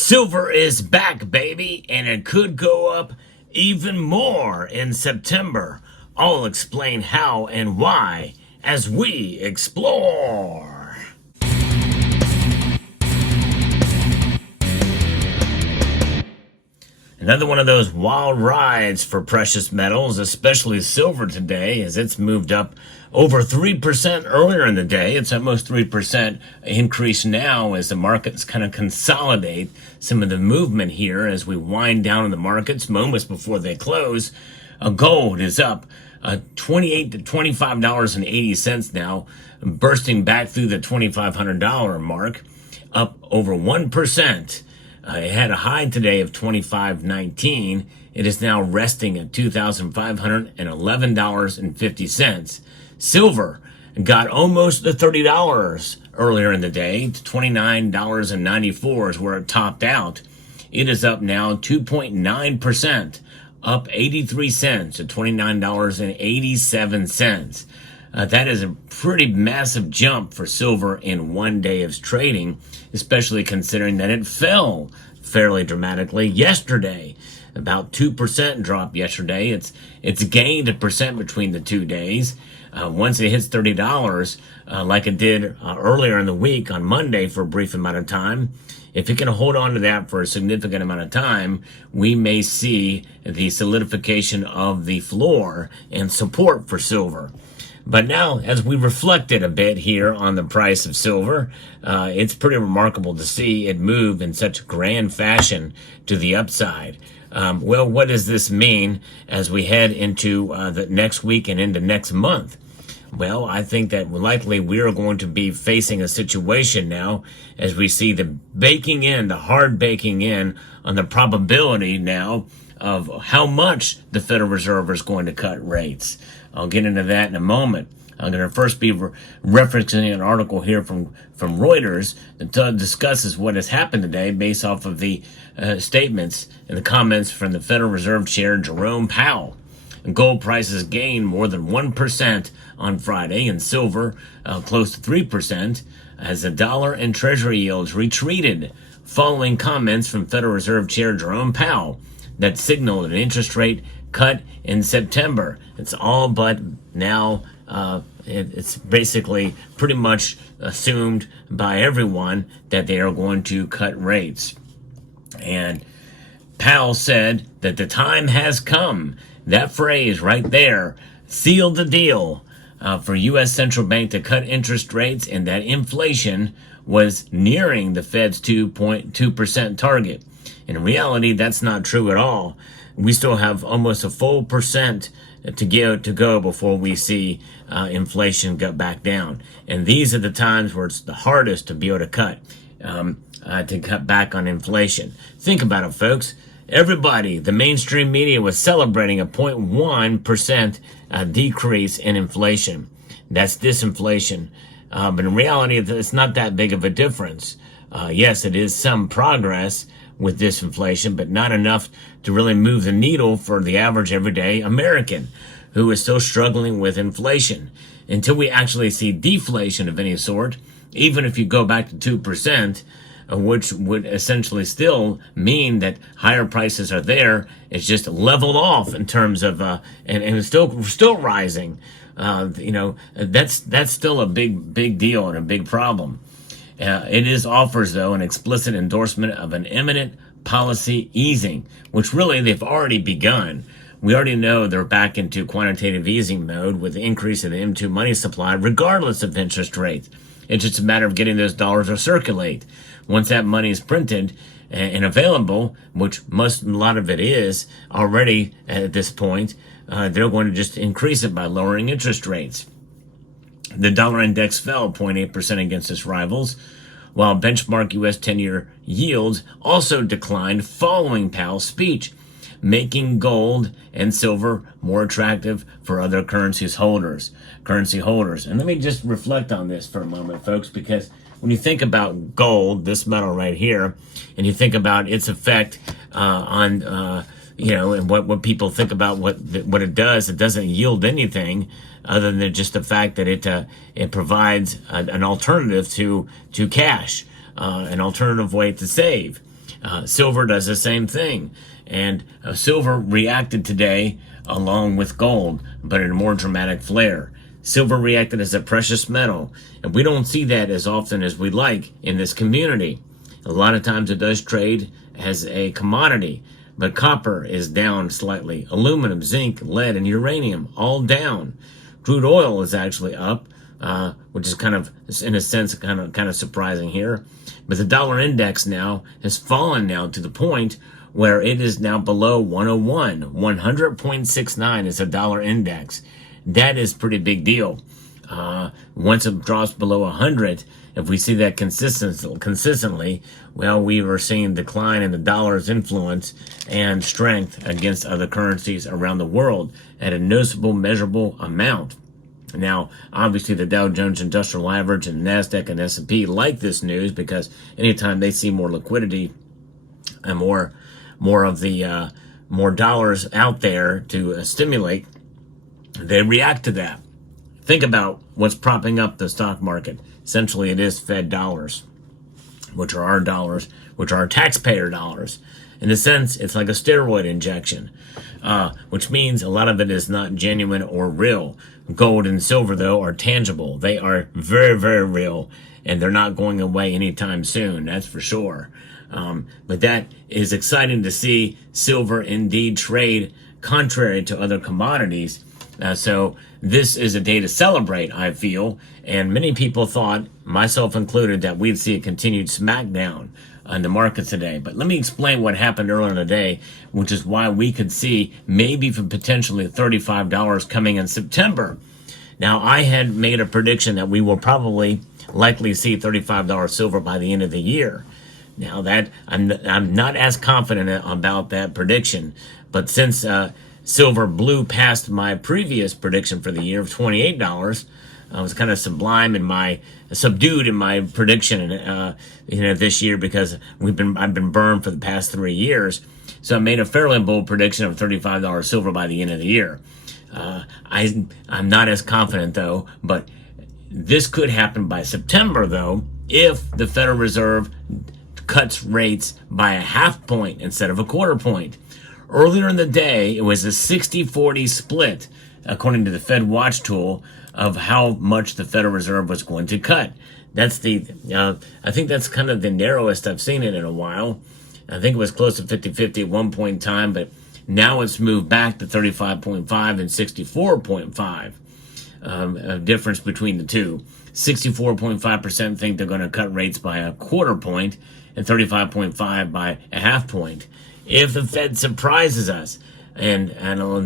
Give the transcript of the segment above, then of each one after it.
Silver is back, baby, and it could go up even more in September. I'll explain how and why as we explore. Another one of those wild rides for precious metals, especially silver today, as it's moved up over 3% earlier in the day. It's almost 3% increase now as the markets kind of consolidate some of the movement here as we wind down in the markets moments before they close. Gold is up $28 to $25.80 now, bursting back through the $2,500 mark, up over 1%. It had a high today of $25.19. It is now resting at $2,511.50. Silver got almost the $30 earlier in the day to $29.94 is where it topped out. It is up now 2.9%, up 83 cents to $29.87. That is a pretty massive jump for silver in 1 day of trading, especially considering that it fell fairly dramatically yesterday. About 2% drop yesterday. It's gained 1% between the 2 days. Once it hits $30, like it did earlier in the week on Monday for a brief amount of time, if it can hold on to that for a significant amount of time, we may see the solidification of the floor and support for silver. But now, as we reflected a bit here on the price of silver, it's pretty remarkable to see it move in such grand fashion to the upside. Well, what does this mean as we head into the next week and into next month? Well, I think that likely we are going to be facing a situation now as we see the hard baking in on the probability now of how much the Federal Reserve is going to cut rates. I'll get into that in a moment. I'm going to first be referencing an article here from Reuters that discusses what has happened today based off of the statements and the comments from the Federal Reserve Chair Jerome Powell. Gold prices gained more than 1% on Friday, and silver close to 3%, as the dollar and treasury yields retreated following comments from Federal Reserve Chair Jerome Powell that signaled an interest rate cut in September. It's all but now, it's basically pretty much assumed by everyone that they are going to cut rates. And Powell said that the time has come. That phrase right there sealed the deal for U.S. Central Bank to cut interest rates, and that inflation was nearing the Fed's 2.2% target. In reality, that's not true at all. We still have almost a full percent to go before we see inflation get back down. And these are the times where it's the hardest to be able to cut back on inflation. Think about it, folks. Everybody, the mainstream media was celebrating a 0.1% decrease in inflation. That's disinflation. But in reality, it's not that big of a difference. Yes, it is some progress with disinflation, but not enough to really move the needle for the average everyday American who is still struggling with inflation. Until we actually see deflation of any sort, even if you go back to 2%, which would essentially still mean that higher prices are there, it's just leveled off in terms of, and it's still rising. That's still a big deal and a big problem. It offers, though, an explicit endorsement of an imminent policy easing, which really they've already begun. We already know they're back into quantitative easing mode with the increase in the M2 money supply, regardless of interest rates. It's just a matter of getting those dollars to circulate. Once that money is printed and available, which a lot of it is already at this point, they're going to just increase it by lowering interest rates. The dollar index fell 0.8% against its rivals, while benchmark U.S. 10-year yields also declined following Powell's speech, making gold and silver more attractive for other currency holders. And let me just reflect on this for a moment, folks, because when you think about gold, this metal right here, and you think about its effect on, and what people think about what it does, it doesn't yield anything other than just the fact that it provides an alternative to cash, an alternative way to save. Silver does the same thing. And silver reacted today along with gold, but in a more dramatic flare. Silver reacted as a precious metal, and we don't see that as often as we'd like in this community. A lot of times it does trade as a commodity, but copper is down slightly. Aluminum, zinc, lead, and uranium all down. Crude oil is actually up, which is kind of, in a sense, kind of surprising here. But the dollar index now has fallen now to the point where it is now below 101. 100.69 is a dollar index. That is a pretty big deal. Once it drops below 100, if we see that consistently, well, we are seeing decline in the dollar's influence and strength against other currencies around the world at a noticeable, measurable amount. Now, obviously, the Dow Jones Industrial Average and NASDAQ and S&P like this news because anytime they see more liquidity and more dollars out there to stimulate, they react to that. Think about what's propping up the stock market. Essentially, it is Fed dollars, which are our dollars, which are our taxpayer dollars. In a sense, it's like a steroid injection, which means a lot of it is not genuine or real. Gold and silver, though, are tangible. They are very, very real, and they're not going away anytime soon, that's for sure. But that is exciting to see silver indeed trade contrary to other commodities. So this is a day to celebrate, I feel, and many people thought, myself included, that we'd see a continued smackdown on the market today. But let me explain what happened earlier in the day, which is why we could see maybe for potentially $35 coming in September. Now, I had made a prediction that we will probably likely see $35 silver by the end of the year. Now that I'm not as confident about that prediction, but since silver blew past my previous prediction for the year of $28, I was kind of subdued in my prediction, this year because I've been burned for the past 3 years. So I made a fairly bold prediction of $35 silver by the end of the year. I'm not as confident though, but this could happen by September though, if the Federal Reserve cuts rates by a half point instead of a quarter point. Earlier in the day, it was a 60-40 split, according to the Fed Watch tool, of how much the Federal Reserve was going to cut. That's I think that's kind of the narrowest I've seen it in a while. I think it was close to 50-50 at one point in time, but now it's moved back to 35.5 and 64.5. Difference between the two. 64.5% think they're going to cut rates by a quarter point, and 35.5 by a half point. If the Fed surprises us, and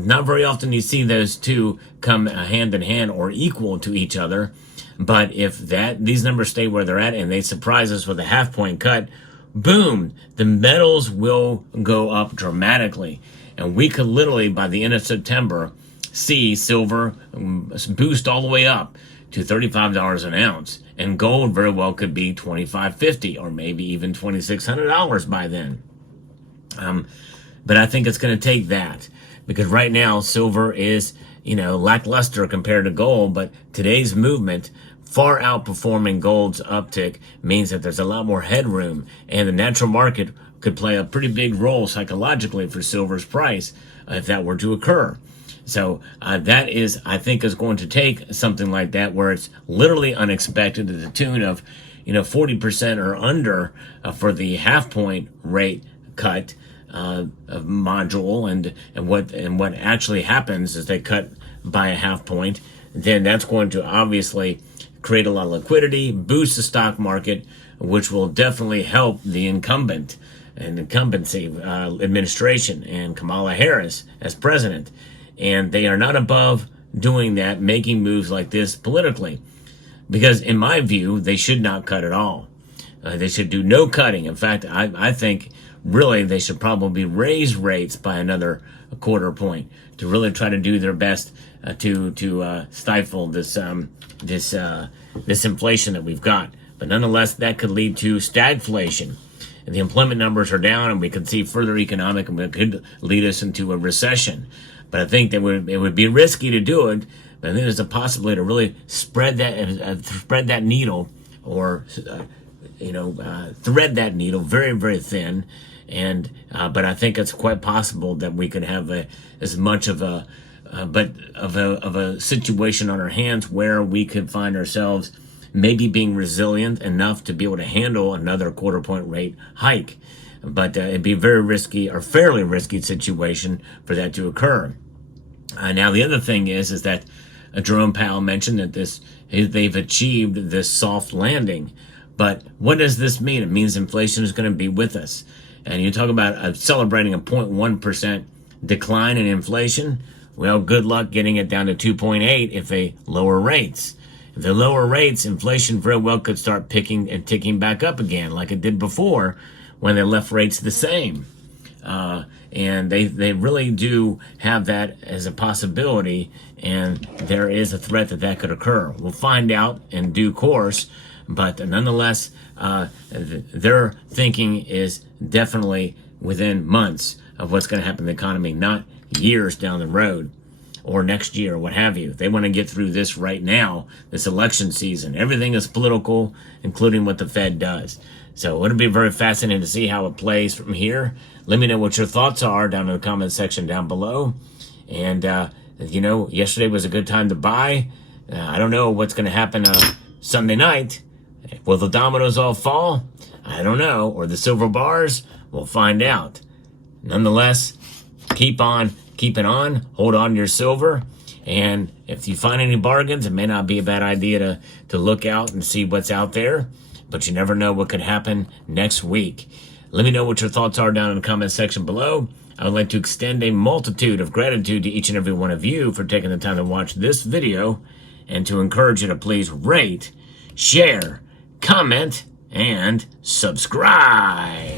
not very often you see those two come hand in hand or equal to each other, but if these numbers stay where they're at and they surprise us with a half point cut, boom, the metals will go up dramatically. And we could literally, by the end of September, see silver boost all the way up to $35 an ounce. And gold very well could be $25.50 or maybe even $2,600 by then. But I think it's going to take that because right now silver is, lackluster compared to gold, but today's movement far outperforming gold's uptick means that there's a lot more headroom and the natural market could play a pretty big role psychologically for silver's price if that were to occur. So that is, I think, is going to take something like that where it's literally unexpected to the tune of, 40% or under for the half point rate cut of module, and what actually happens is they cut by a half point. Then that's going to obviously create a lot of liquidity, boost the stock market, which will definitely help the incumbency administration and Kamala Harris as president. And they are not above doing that, making moves like this politically. Because in my view, they should not cut at all. They should do no cutting. In fact, I think really they should probably raise rates by another quarter point to really try to do their best to stifle this inflation that we've got. But nonetheless, that could lead to stagflation. And the employment numbers are down, and we could see further economic, and it could lead us into a recession. But I think that it would be risky to do it. But I think there's a possibility to really spread that needle, or thread that needle very, very thin. And but I think it's quite possible that we could have as much of a situation on our hands where we could find ourselves maybe being resilient enough to be able to handle another quarter point rate hike. But it'd be a very risky or fairly risky situation for that to occur. Now, the other thing is that Jerome Powell mentioned that they've achieved this soft landing. But what does this mean? It means inflation is going to be with us. And you talk about celebrating a 0.1% decline in inflation. Well, good luck getting it down to 2.8 if they lower rates. If they lower rates, inflation very well could start picking and ticking back up again like it did before when they left rates the same. And they really do have that as a possibility, and there is a threat that could occur. We'll find out in due course, but nonetheless, their thinking is definitely within months of what's going to happen in the economy, not years down the road or next year, or what have you. They want to get through this right now, this election season. Everything is political, including what the Fed does. So it'll be very fascinating to see how it plays from here. Let me know what your thoughts are down in the comment section down below. And, yesterday was a good time to buy. I don't know what's going to happen Sunday night. Will the dominoes all fall? I don't know. Or the silver bars? We'll find out. Nonetheless, keep on keeping on. Hold on to your silver. And if you find any bargains, it may not be a bad idea to look out and see what's out there. But you never know what could happen next week. Let me know what your thoughts are down in the comment section below. I would like to extend a multitude of gratitude to each and every one of you for taking the time to watch this video, and to encourage you to please rate, share, comment, and subscribe.